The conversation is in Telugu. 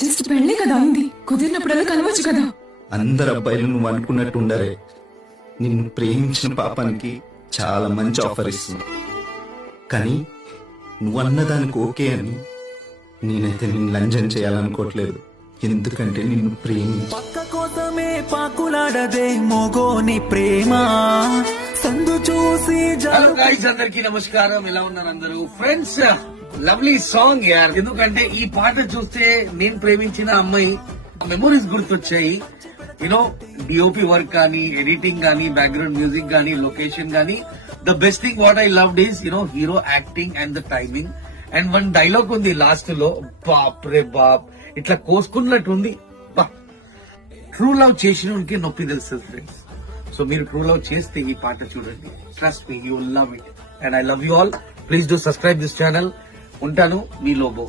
జస్ట్ పెళ్లి కదా ఉంది, కుదిరినప్పుడల్లా కలవచ్చు కదా. అందరు అబ్బాయిలు నువ్వు అనుకున్నట్టు ఉండరే. నిన్ను ప్రేమించిన పాపానికి చాలా మంచి ఆఫర్ ఇస్తుంది, కానీ నువ్వన్నదానికి ఓకే అని నేనైతే నిన్ను లంజం చేయాలనుకోవట్లేదు. ఎందుకంటే నిన్ను పక్క కోసమే పాకులాడదే మోగోని ప్రేమ సందు చూసి. హలో గైస్, అందరికి నమస్కారం. ఎలా ఉన్నారు అందరూ? ఫ్రెండ్స్, లవ్లీ సాంగ్ యార్. ఎందుకంటే ఈ పాట చూస్తే నేను ప్రేమించిన అమ్మాయి మెమోరీస్ గుర్తొచ్చాయి. యూనో, డిఓపి వర్క్ కానీ, ఎడిటింగ్ కానీ, బ్యాక్గ్రౌండ్ మ్యూజిక్ కానీ, లొకేషన్ కానీ. The best thing what I loved is hero acting and the timing. And one dialogue ఉంది లాస్ట్ లో, బాప్ రే బాప్, ఇట్లా కోసుకున్నట్టు ఉంది. ట్రూ లవ్ చేసినోనికి నొప్పి తెలుస్తుంది ఫ్రెండ్స్. సో మీరు ట్రూ లవ్ చేస్తే ఈ పాట చూడండి. Trust me, you will love it. And I love you all. Please do subscribe this channel. ఉంటాను, మీ లోబో.